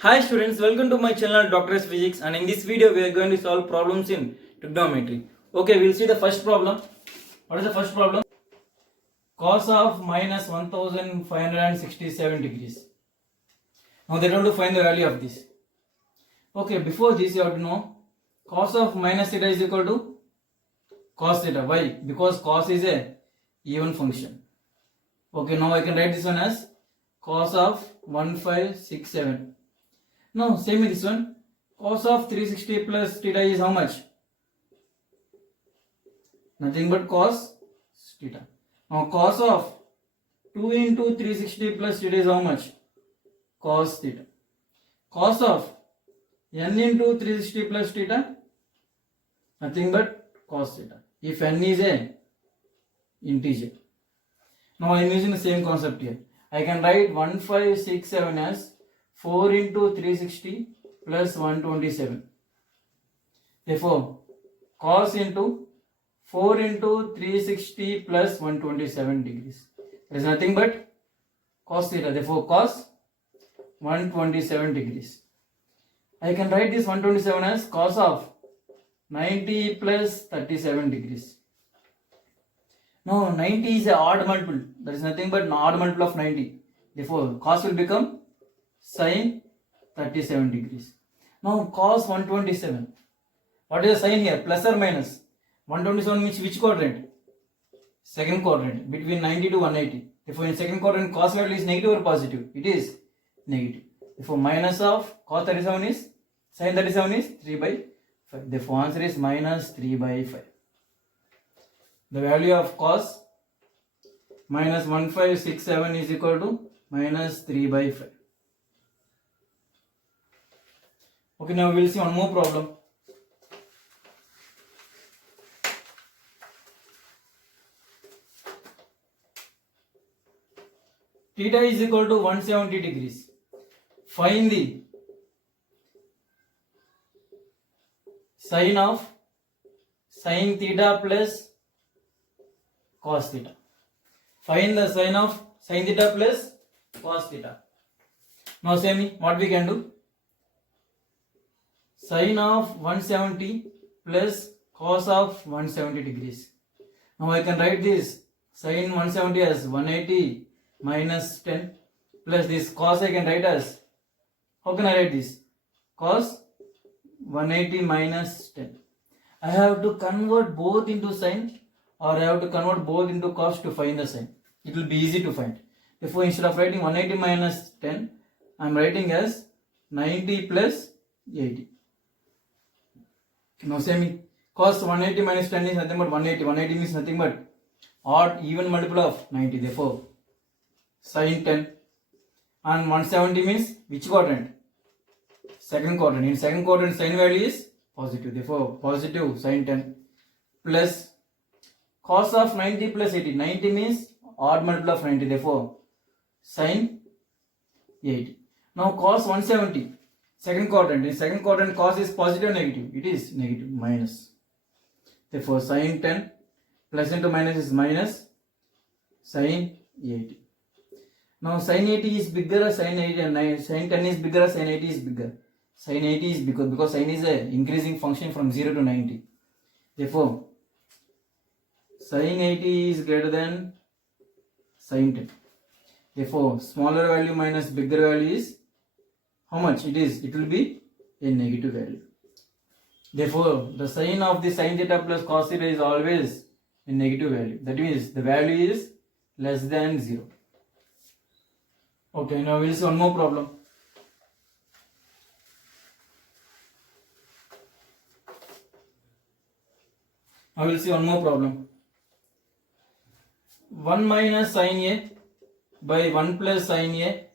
Hi students, welcome to my channel Dr. S Physics, and in this video we are going to solve problems in trigonometry. Okay, we'll see the first problem. What is the first problem? Cos of minus 1567 degrees. Now they want to find the value of this. Okay, before this you have to know cos of minus theta is equal to cos theta. Why? Because cos is a even function. Okay, now I can write this one as cos of 1567. Now same with this one. Cos of 360 plus theta is how much? Nothing but cos theta. Now cos of 2 into 360 plus theta is how much? Cos theta. Cos of n into 360 plus theta? Nothing but cos theta. If n is a integer. Now I am using the same concept here. I can write 1567 as 4 into 360 plus 127. Therefore, cos into 4 into 360 plus 127 degrees. There is nothing but cos theta. Therefore, cos 127 degrees. I can write this 127 as cos of 90 plus 37 degrees. Now, 90 is an odd multiple. There is nothing but an odd multiple of 90. Therefore, cos will become sin 37 degrees. Now cos 127. What is the sign here? Plus or minus? 127 means which quadrant? Second quadrant, between 90 to 180. Therefore in second quadrant cos value is negative or positive? It is negative. Therefore minus of cos 37 is, sin 37 is 3 by 5. Therefore answer is minus 3 by 5. The value of cos minus 1567 is equal to minus 3 by 5. Okay, now we will see one more problem. Theta is equal to 170 degrees. Find the sine of sin theta plus cos theta. Find the sine of sin theta plus cos theta. Now say me what we can do. Sine of 170 plus cos of 170 degrees. Now I can write this sine 170 as 180 minus 10 plus this cos I can write as, how can I write this? Cos 180 minus 10. I have to convert both into sine or I have to convert both into cos to find the sine. It will be easy to find. Therefore instead of writing 180 minus 10, I am writing as 90 plus 80. Now say me, cos 180 minus 10 is nothing but 180. 180 means nothing but odd even multiple of 90. Therefore, sin 10 and 170 means which quadrant? Second quadrant. In second quadrant, sin value is positive. Therefore, positive sin 10 plus cos of 90 plus 80. 90 means odd multiple of 90. Therefore, sin 80. Now cos 170. Second quadrant. In second quadrant, cos is positive or negative? It is negative, minus. Therefore, sin 10 plus into minus is minus sin 80. Now, sin 80 is bigger or sin 80? Sin 10 is bigger or sin 80 is bigger? Sin 80 is bigger because sin is an increasing function from 0 to 90. Therefore, sin 80 is greater than sin 10. Therefore, smaller value minus bigger value is how much it is? It will be a negative value. Therefore, the sign of the sin theta plus cos theta is always a negative value. That means the value is less than 0. Okay, now we will see one more problem. I will see one more problem. 1 minus sin A by 1 plus sin A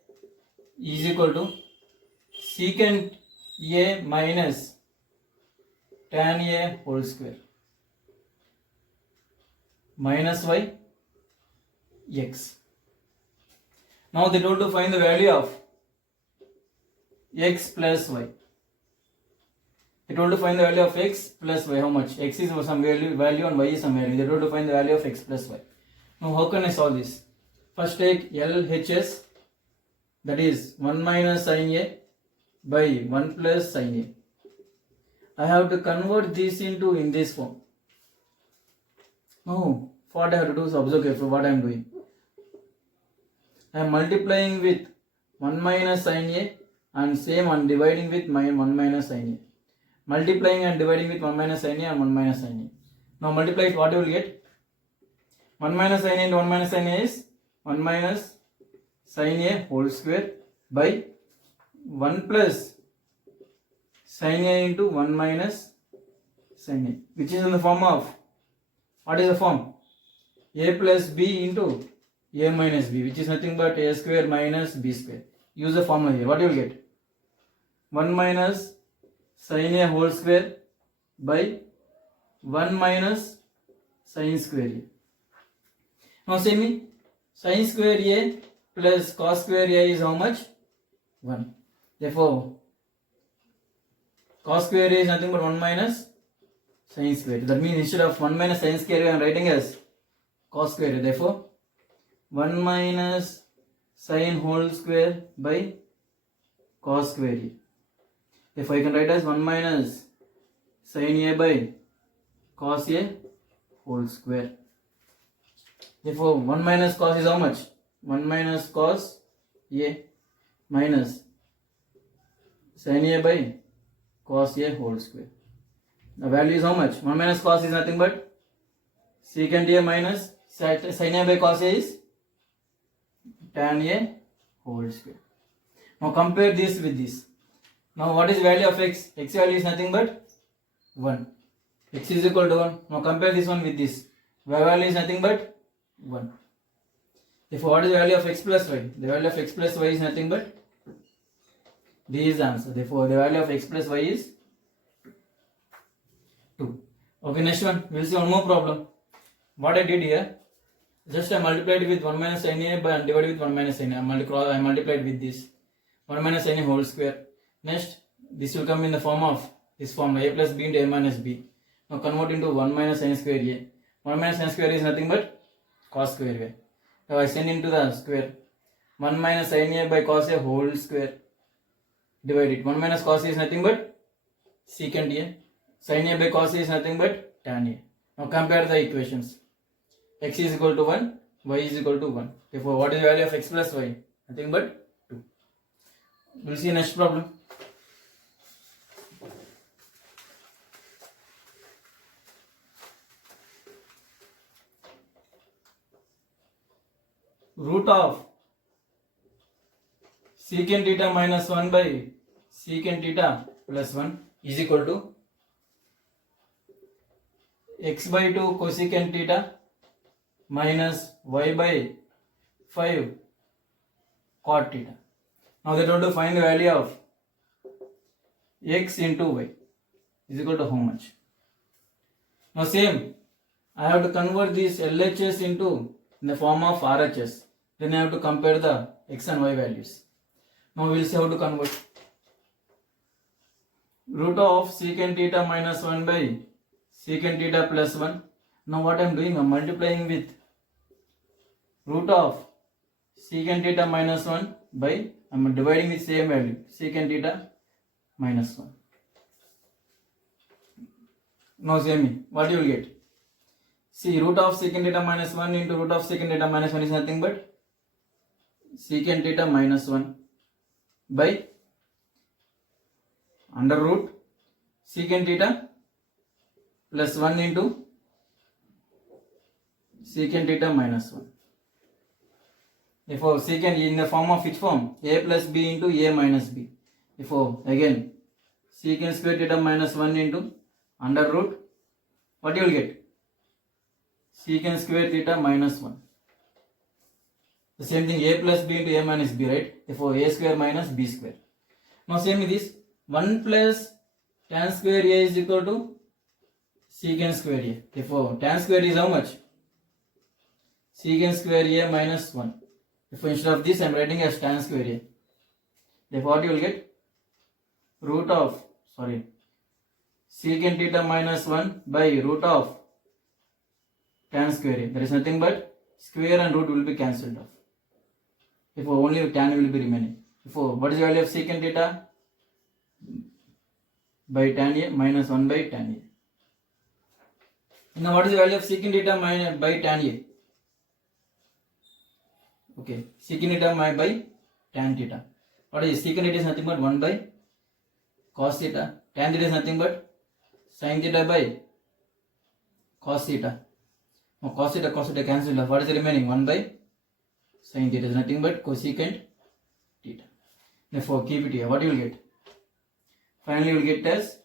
is equal to secant A minus tan A whole square minus y x. Now they told to find the value of x plus y. They told to find the value of x plus y. How much? X is some value and y is some value. They told to find the value of x plus y. Now how can I solve this? First take LHS, that is 1 minus sin A by 1 plus sin A. I have to convert this into in this form. Now, what I have to do is observe carefully what I am doing. I am multiplying with 1 minus sin A and same I am dividing with 1 minus sin A. Multiplying and dividing with 1 minus sin A and 1 minus sin A. Now multiply it, what you will get? 1 minus sin A into 1 minus sin A is 1 minus sin A whole square by 1 plus sin A into 1 minus sin A, which is in the form of, what is the form? A plus B into A minus B, which is nothing but A square minus B square. Use the formula here. What you will get? 1 minus sin A whole square by 1 minus sin square A. Now say me, sin square A plus cos square A is how much? 1. Therefore, cos square A is nothing but 1 minus sin square. That means instead of 1 minus sin square A, I am writing as cos square A. Therefore, 1 minus sin whole square by cos square A. Therefore, I can write as 1 minus sin A by cos A whole square. Therefore, 1 minus cos is how much? 1 minus cos A minus sin A by cos A whole square. The value is how much? 1 minus cos is nothing but secant A minus sin A by cos A is tan A whole square. Now compare this with this. Now what is value of x? X value is nothing but 1. X is equal to 1. Now compare this one with this. Y value is nothing but 1. Therefore, what is the value of x plus y? The value of x plus y is nothing but, this is the answer. Therefore, the value of x plus y is 2. Okay, next one. We will see one more problem. What I did here, just I multiplied with 1 minus sin A and divided with 1 minus sin A. I multiplied with this 1 minus sin A whole square. Next, this will come in the form of this formula, a plus b into a minus b. Now convert into 1 minus sin square A. 1 minus sin square is nothing but cos square A. Now I send into the square. 1 minus sin A by cos A whole square. Divide it. 1 minus cos A is nothing but secant A. Sin A by cos A is nothing but tan A. Now compare the equations. X is equal to 1, y is equal to 1. Therefore, what is the value of x plus y? Nothing but 2. We will see next problem. Root of secant theta minus 1 by secant theta plus 1 is equal to x by 2 cosecant theta minus y by 5 cot theta. Now they told to find the value of x into y is equal to how much? Now same, I have to convert these LHS into in the form of RHS. Then I have to compare the x and y values. Now we will see how to convert. Root of secant theta minus 1 by secant theta plus 1. Now what I am doing, I am multiplying with root of secant theta minus 1 by, I am dividing with same value, secant theta minus 1. Now say me, what you will get? See, root of secant theta minus 1 into root of secant theta minus 1 is nothing but secant theta minus 1 by under root secant theta plus 1 into secant theta minus 1. Therefore, secant in the form of which form? A plus b into a minus b. Therefore, again, secant square theta minus 1 into under root, what you will get? Secant square theta minus 1. The same thing, a plus b into a minus b, right? Therefore, a square minus b square. Now, same with this, 1 plus tan square a is equal to secant square a. Therefore, tan square is how much? Secant square a minus 1. Therefore, instead of this, I am writing as tan square a. Therefore, what you will get? Root of, secant theta minus 1 by root of tan square a. There is nothing but square and root will be cancelled off. Therefore, only tan will be remaining. Therefore, what is the value of secant theta? by tan A minus 1 by tan A. Now what is the value of secant theta by tan A? Okay, secant theta by tan theta. What is secant theta is nothing but 1 by cos theta. Tan theta is nothing but sin theta by cos theta. Now cos theta cancel off. What is the remaining? 1 by sin theta is nothing but cosecant theta. Therefore keep it here. What you will get? Finally you will get as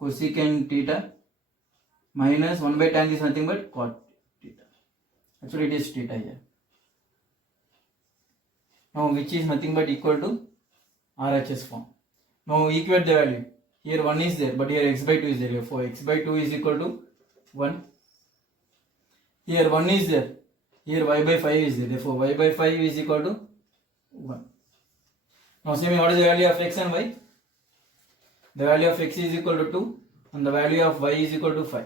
cosecant theta minus 1 by tan is nothing but cot theta. Actually it is theta here. Now which is nothing but equal to RHS form. Now equate the value. Here 1 is there, but here x by 2 is there. Therefore x by 2 is equal to 1. Here 1 is there. Here y by 5 is there. Therefore y by 5 is equal to 1. Now see me, what is the value of x and y? The value of x is equal to 2 and the value of y is equal to 5.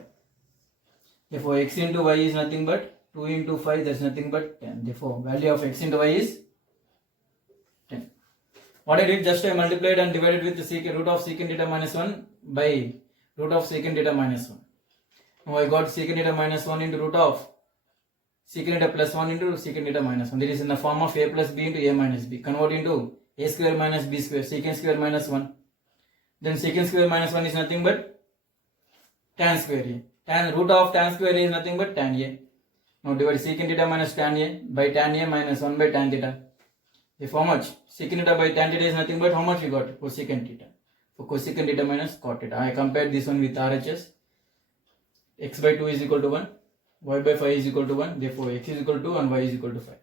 Therefore x into y is nothing but 2 into 5, that is nothing but 10. Therefore value of x into y is 10. What I did, just I multiplied and divided with the root of secant theta minus 1 by root of secant theta minus 1. Now I got secant theta minus 1 into root of secant theta plus 1 into secant theta minus 1. That is in the form of a plus b into a minus b. Convert into a square minus b square, secant square minus 1. Then secant square minus 1 is nothing but tan square a. Tan root of tan square a is nothing but tan a. Now divide secant theta minus tan a by tan a minus 1 by tan theta. If how much? Secant theta by tan theta is nothing but how much we got? Cosecant theta. For cosecant theta minus cot theta. I compared this one with RHS. X by 2 is equal to 1. Y by 5 is equal to 1. Therefore x is equal to 2 and y is equal to 5.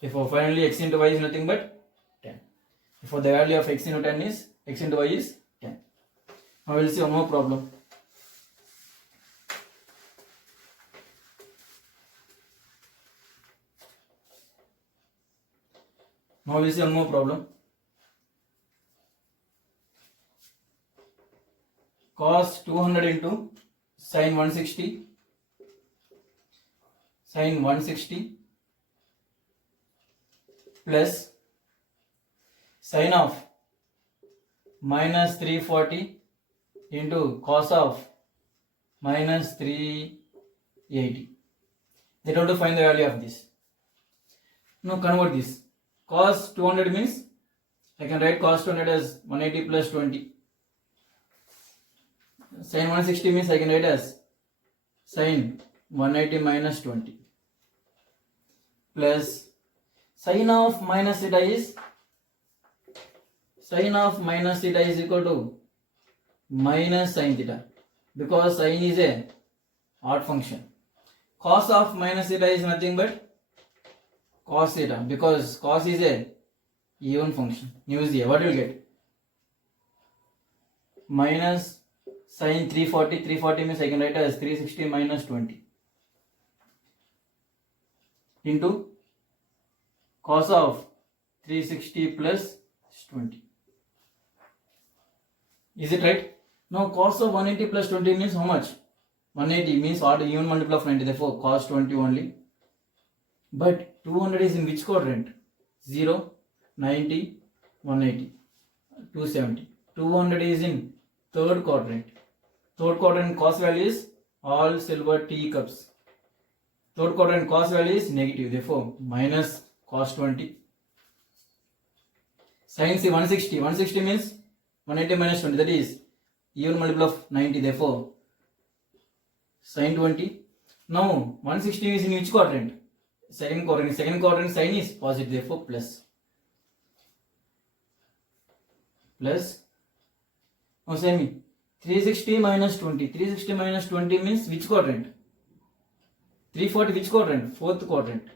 Therefore finally x into y is nothing but 10. Therefore the value of x into 10 is x into y is 10. Now we will see one more problem. Now we will see one more problem. Cos 200 into sin 160 plus sin of minus 340 into cos of minus 380. They want to find the value of this. Now convert this. Cos 200 means I can write cos 200 as 180 plus 20. Sin 160 means I can write as sin 180 minus 20 plus sin of minus theta is equal to minus sin theta, because sin is a odd function. Cos of minus theta is nothing but cos theta, because cos is a even function. Use here. What will you get? Minus sin 340 means I can write as 360 minus 20 into cos of 360 plus 20. Is it right? Now cos of 180 plus 20 means how much? 180 means odd even multiple of 90, therefore cos 20 only. But 200 is in which quadrant? 0, 90, 180, 270. 200 is in third quadrant. Third quadrant cos value is all silver teacups. Third quadrant cos value is negative, therefore minus cos 20. Sin C 160. 160 means 180 minus 20, that is even multiple of 90, therefore sin 20. Now 160 is in which quadrant? Second quadrant. Second quadrant sin is positive, therefore plus. Now say me 360 minus 20. 360 minus 20 means which quadrant? 340 which quadrant? Fourth quadrant.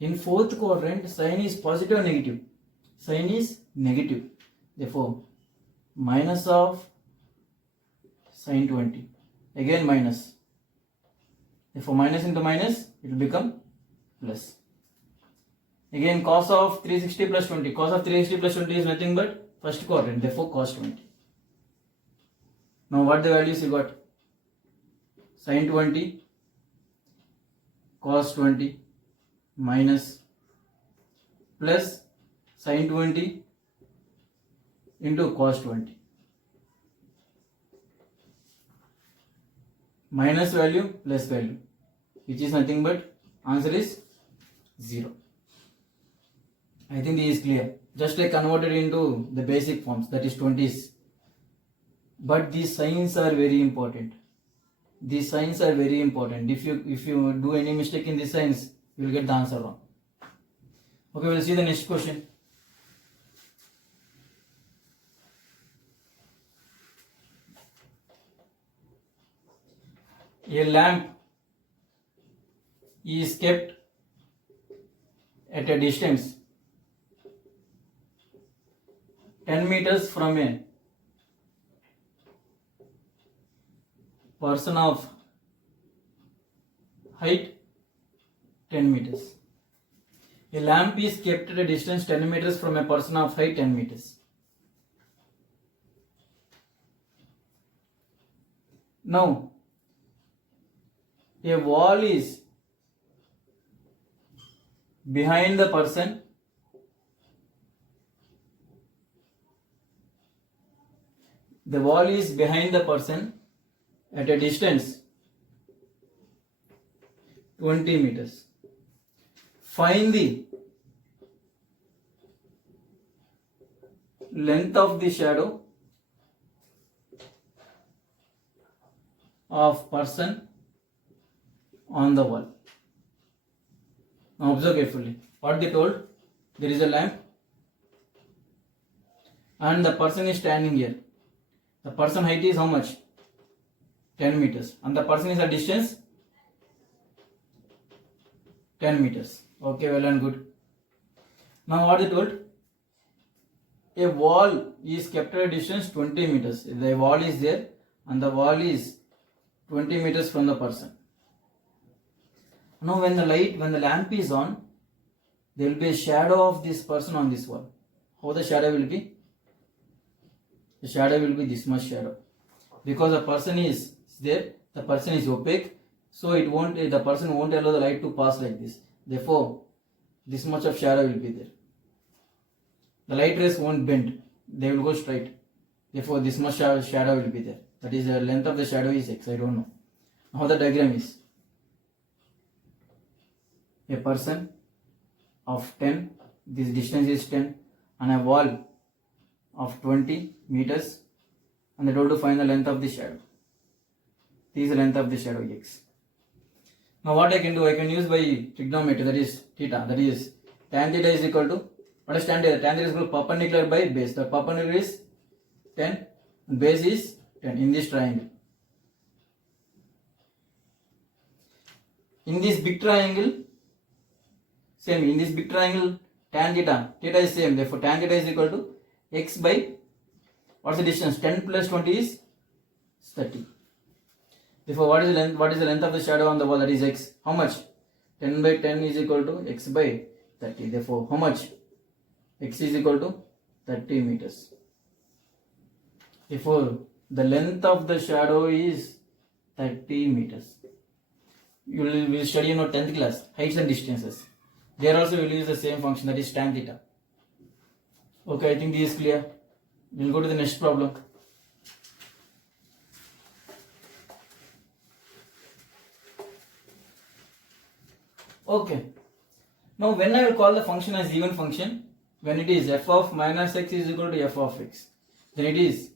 In fourth quadrant sin is positive or negative? Sin is negative, therefore minus of sin 20. Again minus. Therefore minus into minus it will become plus. Again cos of 360 plus 20. Cos of 360 plus 20 is nothing but first quadrant, therefore cos 20. Now what the values you got? Sin 20, cos 20 minus plus sin 20 into cos 20. minus value plus value, which is nothing but answer is 0. I think this is clear. Just like converted into the basic forms, that is 20s. But these signs are very important. These signs are very important. If you do any mistake in these signs, you will get the answer wrong. Okay, we'll see the next question. A lamp is kept at a distance 10 meters from a person of height 10 meters. A lamp is kept at a distance 10 meters from a person of height 10 meters. Now, a wall is behind the person. The wall is behind the person at a distance 20 meters. Find the length of the shadow of person on the wall. Now observe carefully. What they told? There is a lamp and the person is standing here. The person height is how much? 10 meters. And the person is a distance 10 meters. Okay, well and good. Now what they told? A wall is kept at a distance 20 meters. The wall is there and the wall is 20 meters from the person. Now when the lamp is on, there will be a shadow of this person on this wall. How the shadow will be? The shadow will be this much shadow. Because the person is there, the person is opaque, so the person won't allow the light to pass like this. Therefore, this much of shadow will be there. The light rays won't bend, they will go straight. Therefore, this much shadow will be there. That is the length of the shadow is x, I don't know. How the diagram is? A person of 10, this distance is 10, and a wall of 20 meters, and they told to find the length of the shadow. This is the length of the shadow x. Now what I can do? I can use by trigonometry, that is theta, that is tan theta is equal to, what is tan theta? Tan theta is equal to perpendicular by base. The perpendicular is 10 and base is 10 in this triangle. In this big triangle, same, in this big triangle, tan theta is same, therefore tan theta is equal to x by, what's the distance? 10 plus 20 is 30. Therefore, what is the length of the shadow on the wall? That is x. How much? 10 by 10 is equal to x by 30. Therefore, how much? X is equal to 30 meters. Therefore, the length of the shadow is 30 meters. You will study in your 10th class, heights and distances. There also we will use the same function, that is tan theta. Okay, I think this is clear. We will go to the next problem. Okay. Now when I will call the function as even function, when it is f of minus x is equal to f of x, then it is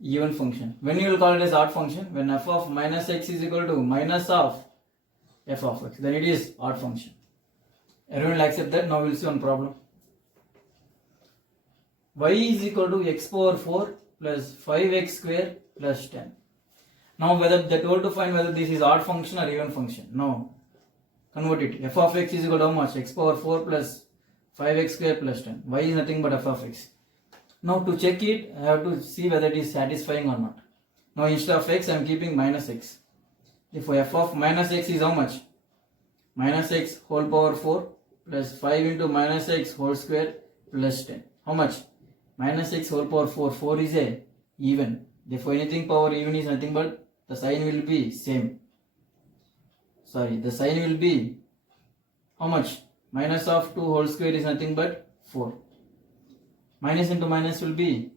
even function. When you will call it as odd function, when f of minus x is equal to minus of f of x, then it is odd function. Everyone will accept that. Now we will see one problem. Y is equal to x power 4 plus 5x square plus 10. Now whether they told to find whether this is odd function or even function. Now convert it. F of x is equal to how much? X power 4 plus 5x square plus 10. Y is nothing but f of x. Now to check it, I have to see whether it is satisfying or not. Now instead of x, I am keeping minus x. Therefore f of minus x is how much? Minus x whole power 4 plus 5 into minus x whole square plus 10. How much? Minus x whole power 4. 4 is a even. Therefore anything power even is nothing but the sign will be same. Sorry, the sign will be how much? Minus of 2 whole square is nothing but 4. Minus into minus will be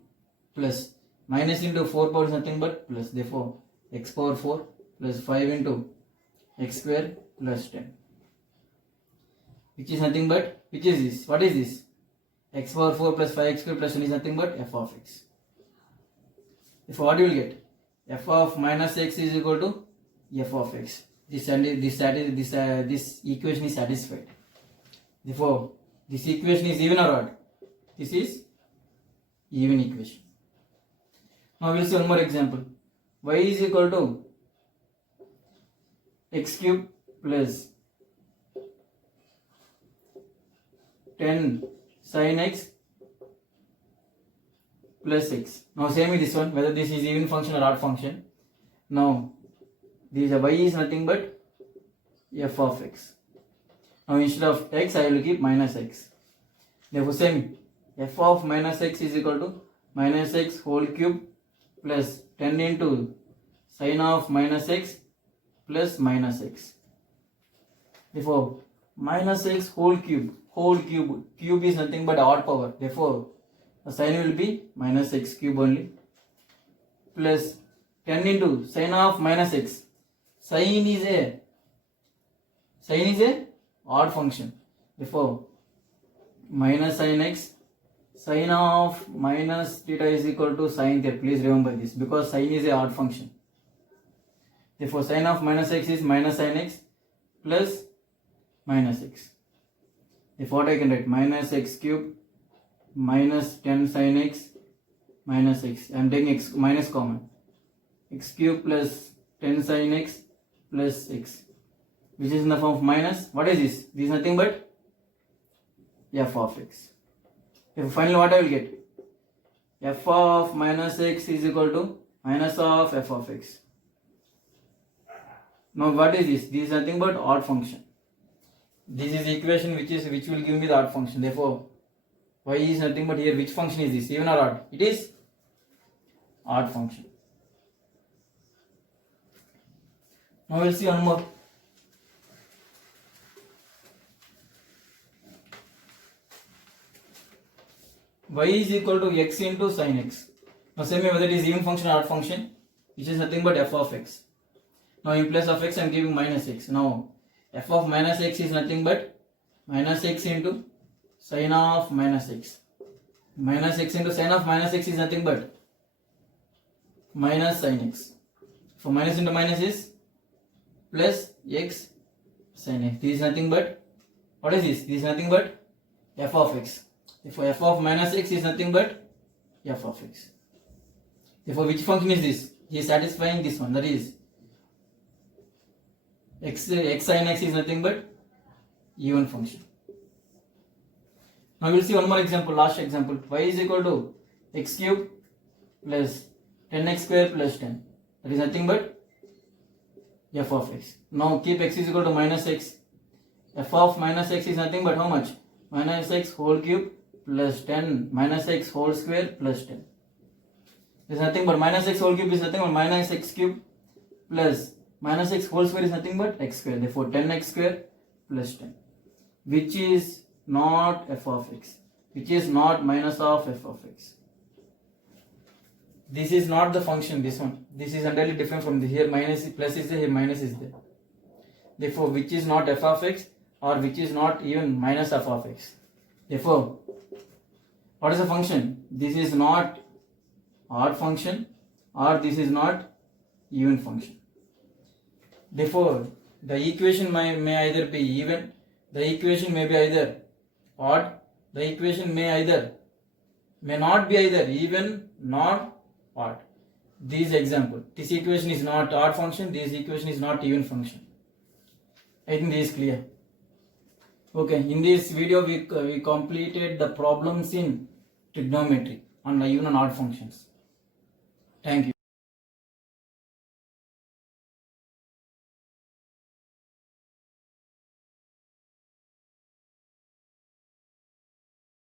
plus. Minus into 4 power is nothing but plus. Therefore x power 4 plus 5 into x square plus 10, which is nothing but, which is this? What is this? X power 4 plus 5x square plus 10 is nothing but f of x. If what you will get? F of minus x is equal to f of x. This equation is satisfied. Therefore, this equation is even or odd? This is even equation. Now we will see one more example. Y is equal to x cube plus 10 sin x plus x. Now same with this one, whether this is even function or odd function. Now this y is nothing but f of x. Now instead of x I will keep minus x. Therefore same, f of minus x is equal to minus x whole cube plus 10 into sin of minus x plus minus x. Therefore minus x whole cube is nothing but odd power. Therefore the sign will be minus x cube only, plus 10 into sin of minus x. Sin is a odd function. Therefore minus sin x, sin of minus theta is equal to sin theta. Please remember this, because sin is a odd function. Therefore sin of minus x is minus sin x plus minus x. Therefore what I can write? Minus x cube minus 10 sin x minus x. I am taking x minus common. X cube plus 10 sin x plus x, which is in the form of minus. What is this? This is nothing but f of x. If finally what I will get? F of minus x is equal to minus of f of x. Now what is this? This is nothing but odd function. This is the equation which will give me the odd function. Therefore y is nothing but, here which function is this? Even or odd? It is odd function. Now we will see one more. Y is equal to x into sin x. Now same way whether it is even function or odd function, which is nothing but f of x. Now in place of x I am giving minus x. Now f of minus x is nothing but minus x into sin of minus x. Minus x into sin of minus x is nothing but minus sin x. So minus into minus is plus x sin x. This is nothing but, what is this? This is nothing but f of x. Therefore f of minus x is nothing but f of x. Therefore which function is this? He is satisfying this one, that is x sin x is nothing but even function. Now we will see one more example, last example. Y is equal to x cube plus 10x square plus 10. That is nothing but f of x. Now keep x is equal to minus x. F of minus x is nothing but how much? Minus x whole cube plus 10 minus x whole square plus 10. There is nothing but minus x whole cube is nothing but minus x cube plus minus x whole square is nothing but x square. Therefore 10x square plus 10, which is not f of x, which is not minus of f of x. This is not the function, this one. This is entirely different from the, here minus plus is there, here minus is there. Therefore which is not f of x, or which is not even minus f of x. Therefore what is the function? This is not odd function, or this is not even function. Therefore the equation may either be even, the equation may be either odd, the equation may not be either even nor odd. This example, this equation is not odd function, this equation is not even function. I think this is clear. Okay, in this video we completed the problems in trigonometry on even and odd functions. Thank you.